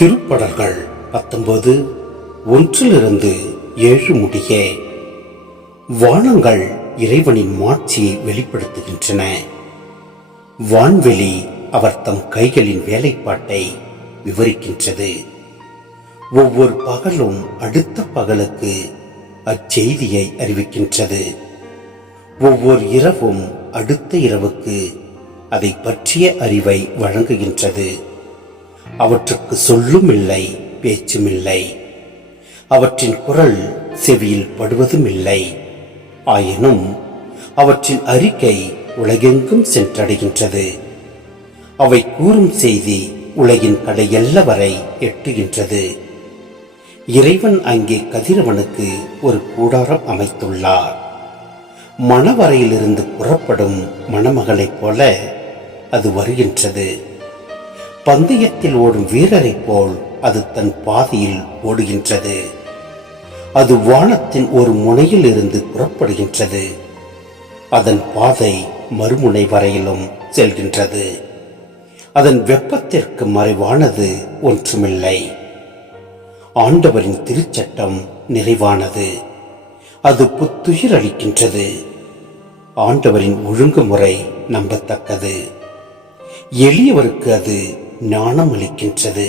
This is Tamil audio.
திருப்படல்கள் 19 1-7 முடிய. வானங்கள் இறைவனின் மாட்சியை வெளிப்படுத்துகின்றன. வான்வெளி அவர் தம் கைகளின் வேலைப்பாட்டை விவரிக்கின்றது. ஒவ்வொரு பகலும் அடுத்த பகலுக்கு அச்செய்தியை அறிவிக்கின்றது. ஒவ்வொரு இரவும் அடுத்த இரவுக்கு அதை பற்றிய அறிவை வழங்குகின்றது. அவற்றுக்கு சொல்லும் இல்லை, பேச்சும் இல்லை. அவற்றின் குரல் செவியில் படுவதும் இல்லை. ஆயினும் அவற்றின் அறிக்கை உலகெங்கும் சென்றடைகின்றது. அவை கூறும் செய்தி உலகின் கடையெல்ல வரை எட்டுகின்றது. இறைவன் அங்கே கதிரவனுக்கு ஒரு கூடாரம் அமைத்துள்ளார். மணவரையிலிருந்து புறப்படும் மணமகளைப் போல அது வருகின்றது. பந்தயத்தில் ஓடும் வீரரைப் போல் அது தன் பாதையில் ஓடுகின்றது. அது வானத்தின் ஒரு முனையில் இருந்து புறப்படுகின்றது. அதன் பாதை மறுமுனை வரையிலும் செல்கின்றது. அதன் வெப்பத்திற்கு மறைவானது ஒன்றுமில்லை. ஆண்டவரின் திருச்சட்டம் நிறைவானது. அது புத்துயிர் அளிக்கின்றது. ஆண்டவரின் ஒழுங்குமுறை நம்பத்தக்கது. எளியவருக்கு அது ஞானம் அளிக்கின்றது.